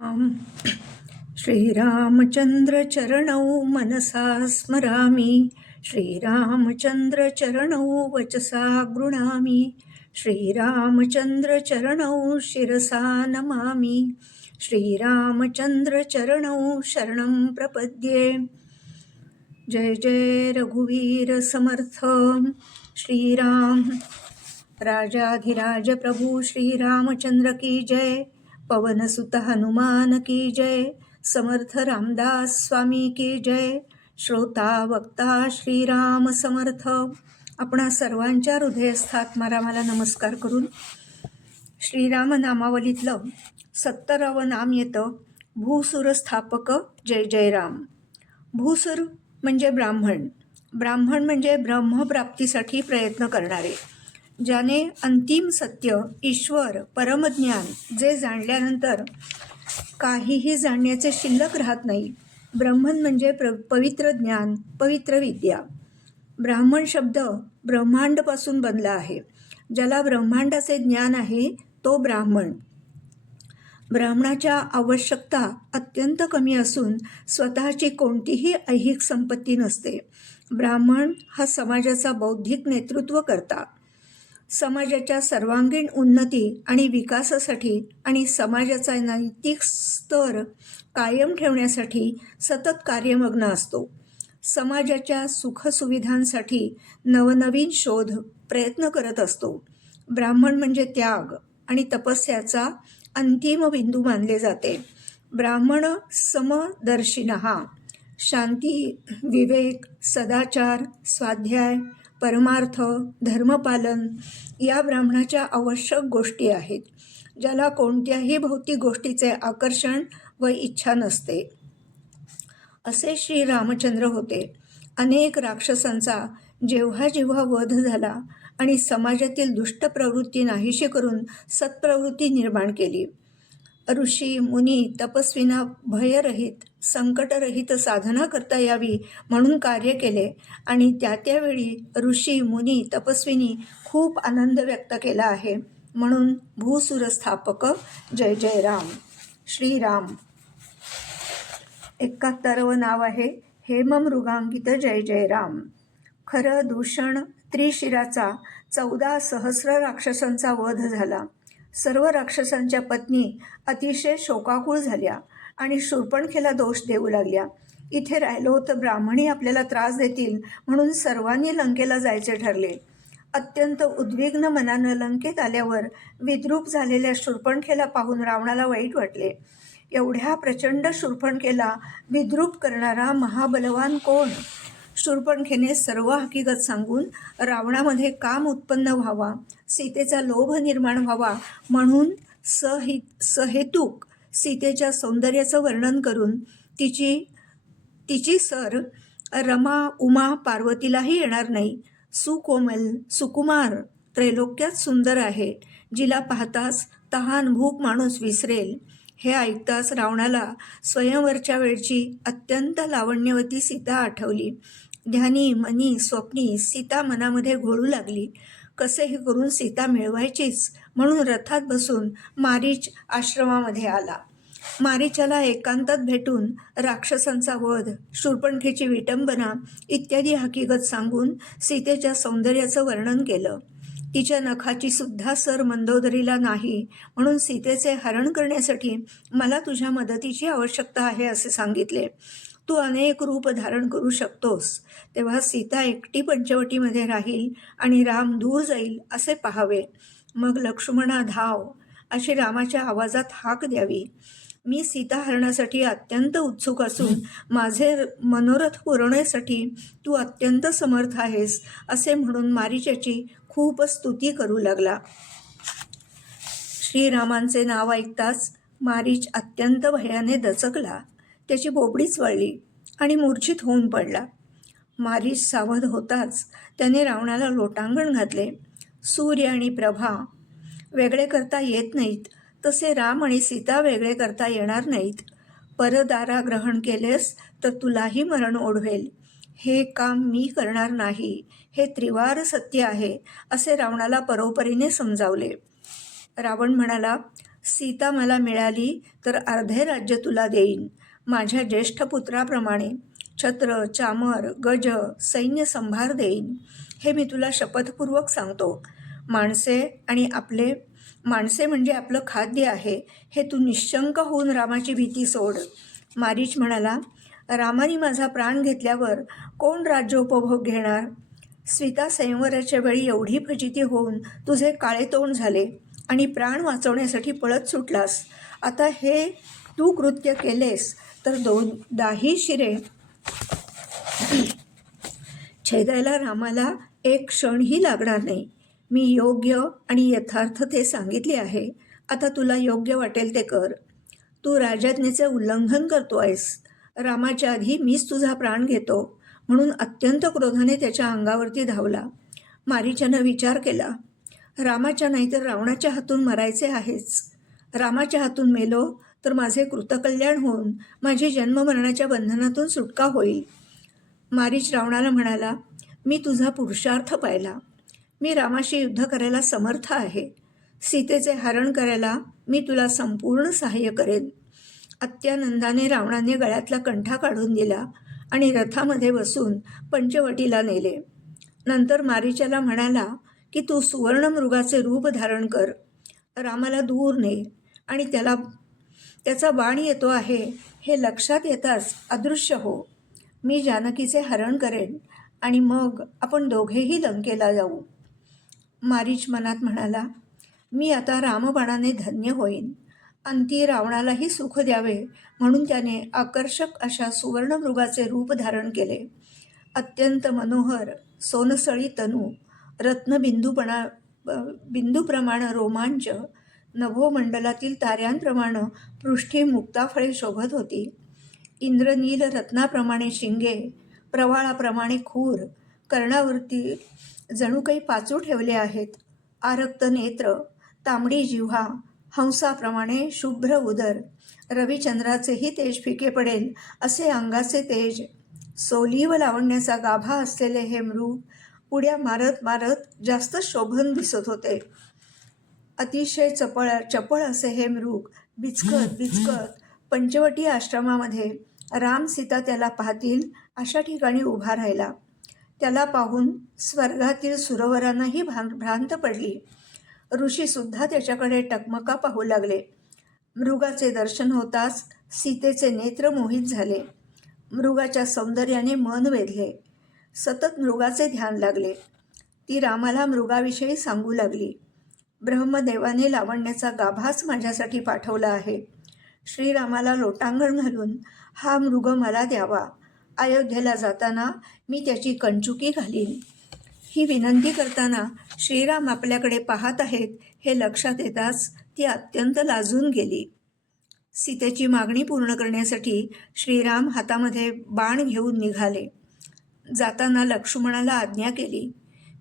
आम्. श्रीरामचन्द्रचरणौ मनसा स्मरामि। श्रीरामचन्द्रचरणौ वचसा गृणामि। श्रीरामचन्द्रचरणौ शिरसा नमामि। श्रीरामचन्द्रचरणौ शरणं प्रपद्ये। जय जय रघुवीर समर्थ। श्रीराम। राजाधिराज श्रीरामचन्द्र श्रीरामचंद्र की जय। पवनसुत हनुमान की जय। समर्थ रामदास स्वामी की जय। श्रोता वक्ता श्रीराम समर्थ। आपणा सर्वांच्या हृदयस्थात मारा मला नमस्कार करून श्रीराम नामावलीतलं सत्तरावं नाम येतं भूसुर स्थापक जय जय राम भूसुर म्हणजे ब्राह्मण। ब्राह्मण म्हणजे ब्रह्मप्राप्तीसाठी प्रयत्न करणारे। ज्याने अंतिम सत्य ईश्वर परमज्ञान जे जाणल्यानंतर काहीही जाणण्याचे शिल्लक राहत नाही. ब्रह्मन म्हणजे प्र पवित्र ज्ञान पवित्र विद्या. ब्राह्मण शब्द ब्रह्मांडपासून बनला आहे. ज्याला ब्रह्मांडाचे ज्ञान आहे तो ब्राह्मण. ब्राह्मणाच्या आवश्यकता अत्यंत कमी असून स्वतःची कोणतीही ऐहिक संपत्ती नसते. ब्राह्मण हा समाजाचा बौद्धिक नेतृत्व करता. समाजाच्या सर्वांगीण उन्नती आणि विकासासाठी आणि समाजाचा नैतिक स्तर कायम ठेवण्यासाठी सतत कार्यमग्न असतो. समाजाच्या सुखसुविधांसाठी नवनवीन शोध प्रयत्न करत असतो. ब्राह्मण म्हणजे त्याग आणि तपस्याचा अंतिम बिंदू मानले जाते. ब्राह्मण समदर्शिन शांती विवेक सदाचार स्वाध्याय परमार्थ धर्मपालन या ब्राह्मणाच्या आवश्यक गोष्टी आहेत ज्याला कोणत्याही भौतिक गोष्टीचे आकर्षण व इच्छा नसते. असे श्री रामचंद्र होते. अनेक राक्षसांचा जेव्हा जेव्हा वध झाला आणि समाजातील दुष्ट प्रवृत्ती नाहीशी करून सत्प्रवृत्ती निर्माण केली ऋषी मुनी तपस्वींना भयरहित संकटरहित साधना करता यावी म्हणून कार्य केले आणि त्या त्यावेळी ऋषी मुनी तपस्विनी खूप आनंद व्यक्त केला आहे. म्हणून भूसुरस्थापक जय जय राम. श्रीराम. एकाहत्तरावं नाव आहे. हेममृगांकित जय जय राम. खरं दूषण त्रिशिराचा चौदा सहस्र राक्षसांचा वध झाला. सर्व राक्षसांच्या पत्नी अतिशय शोकाकुळ झाल्या आणि शूर्पणखेला दोष देऊ लागल्या. इथे राहिलो तर ब्राह्मणी आपल्याला त्रास देतील म्हणून सर्वांनी लंकेला जायचे ठरले. अत्यंत उद्विग्न मनानं लंकेत आल्यावर विद्रूप झालेल्या शूर्पणखेला पाहून रावणाला वाईट वाटले. एवढ्या प्रचंड शूर्पणखेला विद्रूप करणारा महाबलवान कोण? शूर्पणखेने सर्व हकीकत सांगून रावणामध्ये काम उत्पन्न व्हावा सीतेचा लोभ निर्माण व्हावा म्हणून सहि सहेतुक सीतेच्या सौंदर्याचं वर्णन करून तिची तिची सर रमा उमा पार्वतीलाही येणार नाही. सुकोमल सुकुमार त्रैलोक्यात सुंदर आहे जिला पाहताच तहान भूक माणूस विसरेल. हे ऐकताच रावणाला स्वयंवरच्या वेळची अत्यंत लावण्यवती सीता आठवली. ध्यानी मनी स्वप्नी सीता मनामध्ये घोळू लागली. कसेही करून सीता मिळवायचीच? म्हणून रथात बसून मारीच आश्रमामध्ये आला. मारीच्याला एकांतात भेटून राक्षसांचा वध शूर्पणखेची विटंबना इत्यादी हकीकत सांगून सीतेच्या सौंदर्याचं वर्णन केलं. तिच्या नखाची सुद्धा सर मंदोदरीला नाही म्हणून सीतेचे हरण करण्यासाठी मला तुझ्या मदतीची आवश्यकता आहे असे सांगितले. तू अनेक रूप धारण करू शकतोस. तेव्हा सीता एकटी पंचवटीमध्ये राहील आणि राम दूर जाईल असे पाहावे. मग लक्ष्मणा धाव अशी रामाच्या आवाजात हाक द्यावी. मी सीता हरणासाठी अत्यंत उत्सुक असून माझे मनोरथ पुरवण्यासाठी तू अत्यंत समर्थ आहेस असे म्हणून मारीच्याची खूप स्तुती करू लागला. श्रीरामांचे नाव ऐकताच मारीच अत्यंत भयाने दचकला. त्याची बोबडीच वळली आणि मूर्छित होऊन पडला. मारीस सावध होताच त्याने रावणाला लोटांगण घातले. सूर्य आणि प्रभा वेगळे करता येत नाहीत तसे राम आणि सीता वेगळे करता येणार नाहीत. परदारा ग्रहण केलेस तर तुलाही मरण ओढवेल. हे काम मी करणार नाही हे त्रिवार सत्य आहे असे रावणाला परोपरीने समजावले. रावण म्हणाला सीता मला मिळाली तर अर्धे राज्य तुला देईन. माझ्या ज्येष्ठ पुत्राप्रमाणे छत्र चामर गज सैन्य संभार देईन. हे मी तुला शपथपूर्वक सांगतो. माणसे आणि आपले माणसे म्हणजे आपलं खाद्य आहे. हे तू निशंक होऊन रामाची भीती सोड. मारीच म्हणाला रामाने माझा प्राण घेतल्यावर कोण राज्योपभोग घेणार? स्विता संवराच्या वेळी एवढी फजिती होऊन तुझे काळे तोंड झाले आणि प्राण वाचवण्यासाठी पळत सुटलास. आता हे तू कृत्य केलेस. तर दोन दाही शिरे. छेदायला रामाला एक क्षणही लागणार नाही. मी योग्य आणि यथार्थ ते सांगितले आहे. आता तुला योग्य वाटेल ते कर. तू राजाज्ञेचे उल्लंघन करतो आहेस. रामाच्या आधी मीच तुझा प्राण घेतो. म्हणून अत्यंत क्रोधाने त्याच्या अंगावरती धावला. मारीच्यानं विचार केला. रामाच्या नाहीतर रावणाच्या हातून मरायचे आहेच. रामाच्या हातून मेलो तर माझे कृतकल्याण होऊन माझी जन्ममरणाच्या बंधनातून सुटका होईल. मारीच रावणाला म्हणाला मी तुझा पुरुषार्थ पाहिला. मी रामाशी युद्ध करायला समर्थ आहे. सीतेचे हरण करायला मी तुला संपूर्ण सहाय्य करेन. अत्यानंदाने रावणाने गळ्यातला कंठा काढून दिला आणि रथामध्ये बसून पंचवटीला नेले. नंतर मारीच्याला म्हणाला की तू सुवर्णमृगाचे रूप धारण कर. रामाला दूर ने आणि त्याला त्याचा बाण येतो आहे हे लक्षात येताच अदृश्य हो. मी जानकीचे हरण करेन आणि मग आपण दोघेही लंकेला जाऊ. मारीच मनात म्हणाला मी आता रामबाणाने धन्य होईन. अंती रावणालाही सुख द्यावे म्हणून त्याने आकर्षक अशा सुवर्णमृगाचे रूप धारण केले. अत्यंत मनोहर सोनसळी तनू रत्नबिंदूपणा बिंदूप्रमाण रोमांच नभोमंडलातील ताऱ्यांप्रमाणे पृष्ठी मुक्ताफळे शोभत होती. इंद्रनील रत्नाप्रमाणे शिंगे प्रवाळाप्रमाणे खूर कर्णावरती जणू काही पाचू ठेवले आहेत. आरक्त नेत्र तांबडी जिव्हा हंसाप्रमाणे शुभ्र उदर रविचंद्राचेही तेज फिके पडेल असे अंगाचे तेज. सोलीव लावण्याचा गाभा असलेले हे मृग उड्या मारत मारत जास्त शोभन दिसत होते. अतिशय चपळ चपळ असे हे मृग बिचकत बिचकत पंचवटी आश्रमामध्ये राम सीता त्याला पाहतील अशा ठिकाणी उभा राहिला. त्याला पाहून स्वर्गातील सुरवरांनाही भ्रांत पडली. ऋषीसुद्धा त्याच्याकडे टकमका पाहू लागले. मृगाचे दर्शन होताच सीतेचे नेत्र मोहित झाले. मृगाच्या सौंदर्याने मन वेधले. सतत मृगाचे ध्यान लागले. ती रामाला मृगाविषयी सांगू लागली. ब्रह्मदेवाने लावण्याचा गाभाच माझ्यासाठी पाठवला आहे. श्रीरामाला लोटांगण घालून हा मृग मला द्यावा. अयोध्येला जाताना मी त्याची कंचुकी घालीन. ही विनंती करताना श्रीराम आपल्याकडे पाहत आहेत हे लक्षात येताच ती अत्यंत लाजून गेली. सीतेची मागणी पूर्ण करण्यासाठी श्रीराम हातामध्ये बाण घेऊन निघाले. जाताना लक्ष्मणाला आज्ञा केली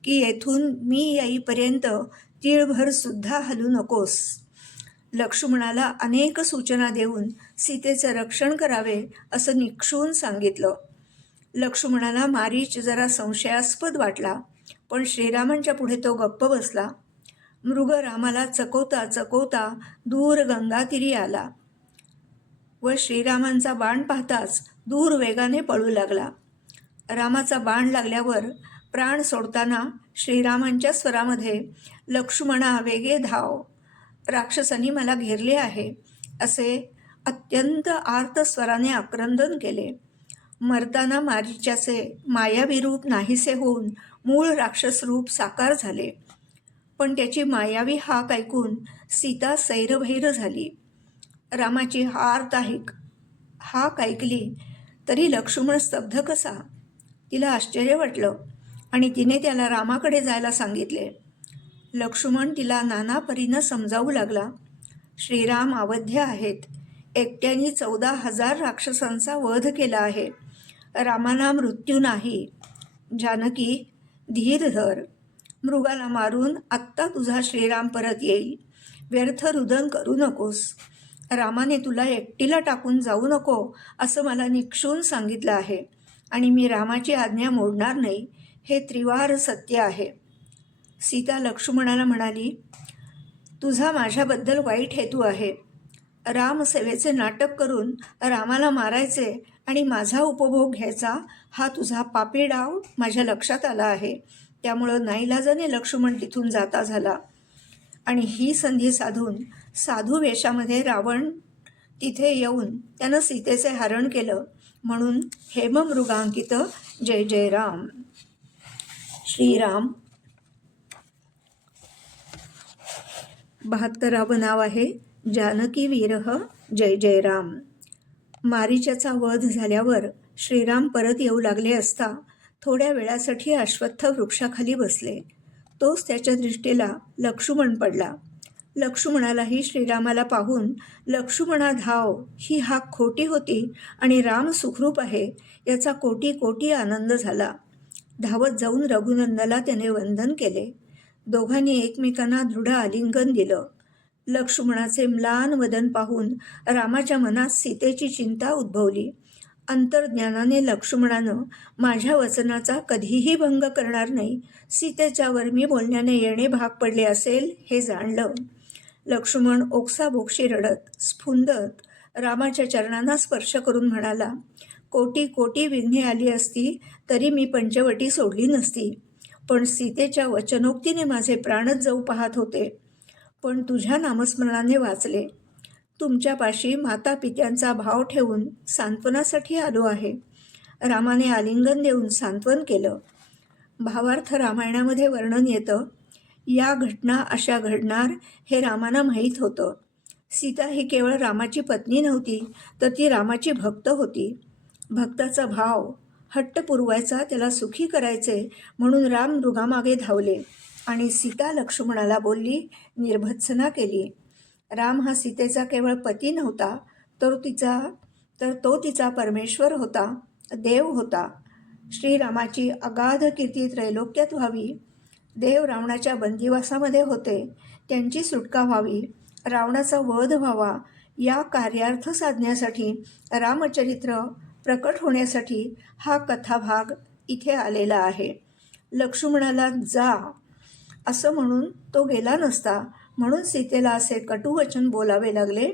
की येथून मी येईपर्यंत तीळभर सुद्धा हलू नकोस. लक्ष्मणाला अनेक सूचना देऊन सीतेचं रक्षण करावे असं निक्षून सांगितलं. लक्ष्मणाला मारीच जरा संशयास्पद वाटला पण श्रीरामांच्या पुढे तो गप्प बसला. मृग रामाला चकवता चकवता दूर गंगातीरी आला. व श्रीरामांचा बाण पाहताच दूर वेगाने पळू लागला. रामाचा बाण लागल्यावर प्राण सोडताना श्रीरामांच्या स्वरामध्ये लक्ष्मणा वेगे धाव राक्षसांनी मला घेरले आहे असे अत्यंत आर्त स्वराने आक्रंदन केले. मरताना मारीच्याचे मायावी रूप नाहीसे होऊन मूळ राक्षस रूप साकार झाले. पण त्याची मायावी हाक ऐकून सीता सैरभैर झाली. रामाची हार ऐक हाक ऐकली तरी लक्ष्मण स्तब्ध कसा? तिला आश्चर्य वाटलं. आणि तिने त्याला रामाकडे जायला सांगितले. लक्ष्मण तिला नाना परीनं समजावू लागला. श्रीराम अवध्य आहेत. एकट्याने चौदा हजार राक्षसांचा वध केला आहे. रामाला मृत्यू नाही. जानकी धीर धर. मृगाला मारून आत्ता तुझा श्रीराम परत येईल. व्यर्थ रुदन करू नकोस. रामाने तुला एकटीला टाकून जाऊ नको असं मला निक्षून सांगितलं आहे. आणि मी रामाची आज्ञा मोडणार नाही. हे त्रिवार सत्य आहे. सीता लक्ष्मणाला म्हणाली तुझा माझ्याबद्दल वाईट हेतू आहे. रामसेवेचे नाटक करून रामाला मारायचे आणि माझा उपभोग घ्यायचा हा तुझा पापी डाव माझ्या लक्षात आला आहे. त्यामुळं नाईलाजाने लक्ष्मण तिथून जाता झाला. आणि ही संधी साधून साधू वेशामध्ये रावण तिथे येऊन त्यानं सीतेचे हरण केलं. म्हणून हेममृगांकित जय जय राम. श्रीराम. बहात्तरावं नाव आहे. जानकी विरह जय जय राम मारीच्याचा वध झाल्यावर श्रीराम परत येऊ लागले असता थोड्या वेळासाठी अश्वत्थ वृक्षाखाली बसले. तोच त्याच्या दृष्टीला लक्ष्मण पडला. लक्ष्मणालाही श्रीरामाला पाहून लक्ष्मणा धाव ही हाक खोटी होती आणि राम सुखरूप आहे याचा कोटी कोटी आनंद झाला. धावत जाऊन रघुनंदाला त्याने वंदन केले. दोघांनी एकमेकांना दृढ आलिंगन दिलं. लक्ष्मणाचे म्लान वदन पाहून रामाच्या मनात सीतेची चिंता उद्भवली. अंतर्ज्ञानाने लक्ष्मणानं माझ्या वचनाचा कधीही भंग करणार नाही. सीतेच्यावर मी बोलण्याने येणे भाग पडले असेल हे जाणलं. लक्ष्मण ओक्साबोक्षी रडत स्फुंदत रामाच्या चरणांना स्पर्श करून म्हणाला कोटी कोटी विघ्ने आली असती तरी मी पंचवटी सोडली नसती. पण सीतेच्या वचनोक्तीने माझे प्राणच जाऊ पाहत होते. पण तुझ्या नामस्मरणाने वाचले. तुमच्यापाशी माता पित्यांचा भाव ठेवून सांत्वनासाठी आलो आहे. रामाने आलिंगन देऊन सांत्वन केलं. भावार्थ रामायणामध्ये वर्णन येतं या घटना अशा घडणार हे रामाना माहीत होतं. सीता ही केवळ रामाची पत्नी नव्हती तर ती रामाची भक्त होती. भक्ताचा भाव हट्ट पुरवायचा त्याला सुखी करायचे म्हणून राम मृगामागे धावले आणि सीता लक्ष्मणाला बोलली निर्भत्सना केली. राम हा सीतेचा केवळ पती नव्हता तर तिचा तर तो तिचा परमेश्वर होता देव होता. श्रीरामाची अगाध कीर्ती त्रैलोक्यात व्हावी. देव रावणाच्या बंदिवासामध्ये होते त्यांची सुटका व्हावी रावणाचा वध व्हावा या कार्यार्थ साधण्यासाठी रामचरित्र प्रकट होण्यासाठी हा कथाभाग इथे आलेला आहे. लक्ष्मणाला जा. असं म्हणून तो गेला नसता. म्हणून सीतेला असे कटुवचन बोलावे लागले.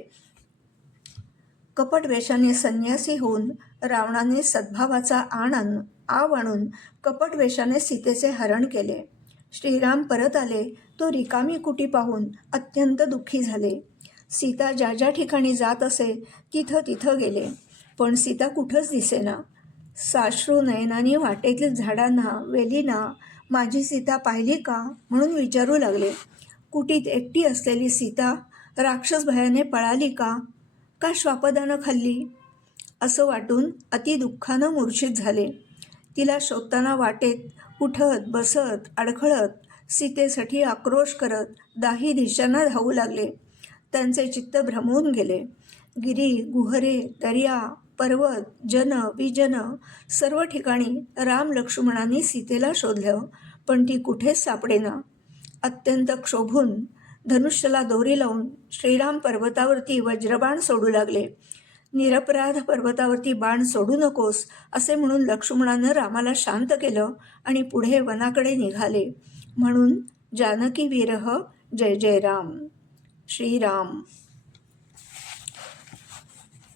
कपट वेशाने संन्यासी होऊन रावणाने सद्भावाचा आण आव आणून कपट वेशाने सीतेचे हरण केले. श्रीराम परत आले. तो रिकामी कुटी पाहून अत्यंत दुःखी झाले. सीता ज्या ज्या ठिकाणी जात असे तिथं तिथं गेले. पण सीता कुठंच दिसेना. साश्रू नयनाने वाटेतील झाडांना वेलींना माझी सीता पाहिली का? म्हणून विचारू लागले. कुटीत एकटी असलेली सीता राक्षस भयाने पळाली का? का श्वापदानं खाल्ली? असं वाटून अति दुःखानं मूर्छित झाले. तिला शोधताना वाटेत उठत बसत अडखळत सीतेसाठी आक्रोश करत दाही दिशांना धावू लागले. त्यांचे चित्त भ्रमून गेले. गिरी गुहरे दर्या पर्वत जन विजन सर्व ठिकाणी राम लक्ष्मणांनी सीतेला शोधलं पण ती कुठेच सापडेना. अत्यंत क्षोभून धनुष्याला दोरी लावून श्रीराम पर्वतावरती वज्रबाण सोडू लागले. निरपराध पर्वतावरती बाण सोडू नकोस असे म्हणून लक्ष्मणानं रामाला शांत केलं आणि पुढे वनाकडे निघाले. म्हणून जानकी विरह जय जय राम. श्रीराम.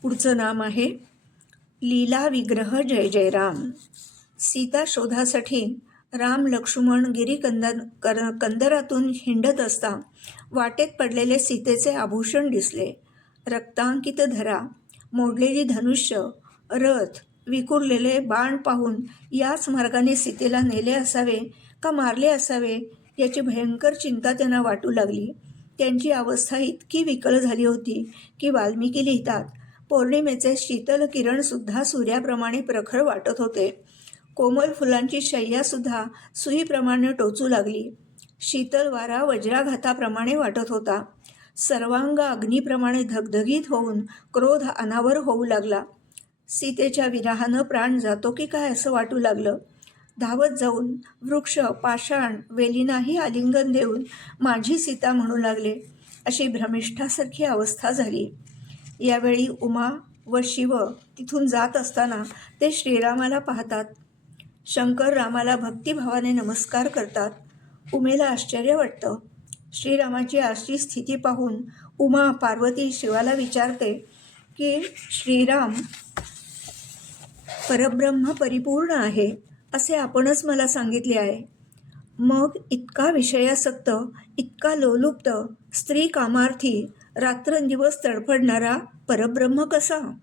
पुढचं नाम आहे लीला विग्रह जय जय राम सीता शोधासाठी राम लक्ष्मण गिरीकंदन कर कंदरातून हिंडत असता वाटेत पडलेले सीतेचे आभूषण दिसले. रक्तांकित धरा मोडलेली धनुष्य रथ विकुरलेले बाण पाहून याच मार्गाने सीतेला नेले असावे का मारले असावे याची भयंकर चिंता त्यांना वाटू लागली. त्यांची अवस्था इतकी विकल झाली होती की वाल्मिकी लिहितात पौर्णिमेचे शीतल किरणसुद्धा सूर्याप्रमाणे प्रखर वाटत होते. कोमल फुलांची शय्यासुद्धा सुईप्रमाणे टोचू लागली. शीतल वारा वज्राघाताप्रमाणे वाटत होता. सर्वांग अग्नीप्रमाणे धगधगीत होऊन क्रोध अनावर होऊ लागला. सीतेच्या विराहानं प्राण जातो की काय असं वाटू लागलं? धावत जाऊन वृक्ष पाषाण वेलीनाही आलिंगन देऊन माझी सीता म्हणू लागले. अशी भ्रमिष्ठासारखी अवस्था झाली. यावेळी उमा व शिव तिथून जात असताना ते श्रीरामाला पाहतात. शंकर रामाला भक्तिभावाने नमस्कार करतात. उमेला आश्चर्य वाटतं. श्रीरामाची अशी स्थिती पाहून उमा पार्वती शिवाला विचारते की श्रीराम परब्रह्म परिपूर्ण आहे असे आपणच मला सांगितले आहे. मग इतका विषयासक्त इतका लोलुप्त स्त्री कामार्थी रात्रंदिवस तडफडणारा परब्रह्म कसा?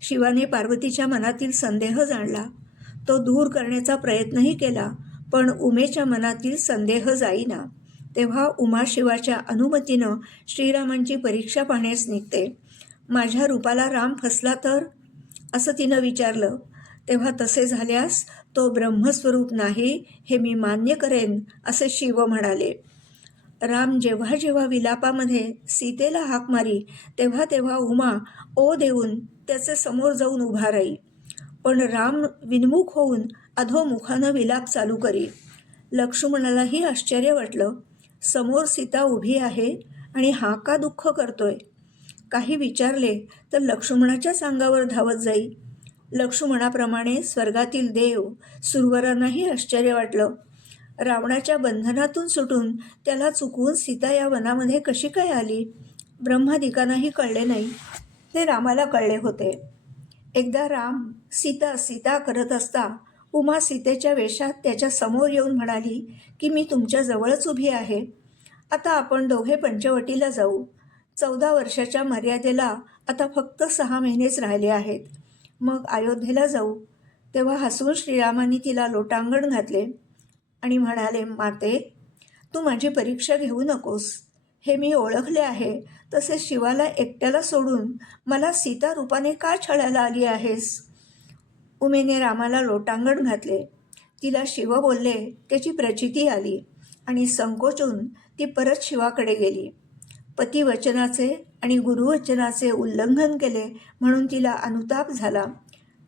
शिवाने पार्वतीच्या मनातील संदेह जाणला. तो दूर करण्याचा प्रयत्नही केला पण उमेच्या मनातील संदेह जाईना. तेव्हा उमा शिवाच्या अनुमतीनं श्रीरामांची परीक्षा पाहण्यास निघते. माझ्या रूपाला राम फसला तर? असं तिनं विचारलं. तेव्हा तसे झाल्यास तो ब्रह्मस्वरूप नाही हे मी मान्य करेन असे शिव म्हणाले. राम जेव्हा जेव्हा विलापामध्ये सीतेला हाक मारी तेव्हा तेव्हा उमा ओ देऊन त्याचे समोर जाऊन उभा राही. पण राम विनमुख होऊन अधोमुखानं विलाप चालू करी. लक्ष्मणालाही आश्चर्य वाटलं. समोर सीता उभी आहे आणि हा का दुःख करतोय? काही विचारले तर लक्ष्मणाच्याच अंगावर धावत जाई. लक्ष्मणाप्रमाणे स्वर्गातील देव सुरवरांनाही आश्चर्य वाटलं. रावणाच्या बंधनातून सुटून त्याला चुकवून सीता या वनामध्ये कशी काय आली? ब्रह्मादिकांनाही कळले नाही. ते रामाला कळले होते. एकदा राम सीता सीता करत असता उमा सीतेच्या वेशात त्याच्यासमोर येऊन म्हणाली की मी तुमच्या जवळच उभी आहे. आता आपण दोघे पंचवटीला जाऊ. चौदा वर्षाच्या मर्यादेला आता फक्त सहा महिनेच राहिले आहेत. मग अयोध्येला जाऊ. तेव्हा हसून श्रीरामांनी तिला लोटांगण घातले. आणि म्हणाले माते तू माझी परीक्षा घेऊ नकोस. हे मी ओळखले आहे. तसे शिवाला एकट्याला सोडून मला सीता रूपाने का छळायला आली आहेस? उमेने रामाला लोटांगण घातले. तिला शिव बोलले त्याची प्रचिती आली आणि संकोचून ती परत शिवाकडे गेली. पतिवचनाचे आणि गुरुवचनाचे उल्लंघन केले म्हणून तिला अनुताप झाला.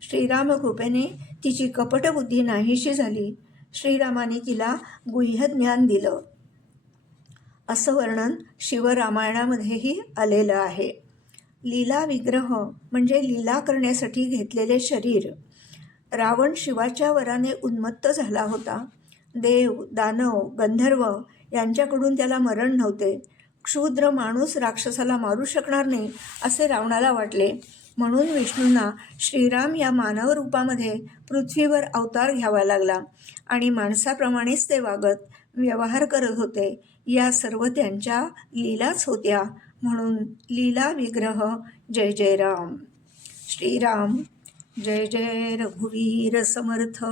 श्रीरामकृपेने तिची कपटबुद्धी नाहीशी झाली. श्रीरामाने तिला गुह्य ज्ञान दिलं. असं वर्णन शिवरामायणामध्येही आलेलं आहे. लीला विग्रह म्हणजे लीला करण्यासाठी घेतलेले शरीर. रावण शिवाच्या वराने उन्मत्त झाला होता. देव दानव गंधर्व यांच्याकडून त्याला मरण नव्हते. क्षुद्र माणूस राक्षसाला मारू शकणार नाही असे रावणाला वाटले. म्हणून विष्णूंना श्रीराम या मानव रूपामध्ये पृथ्वीवर अवतार घ्यावा लागला आणि माणसाप्रमाणेच ते वागत व्यवहार करत होते. या सर्व त्यांच्या लीलाच होत्या. म्हणून लीला विग्रह जय जय राम. श्रीराम जय जय रघुवीर समर्थ.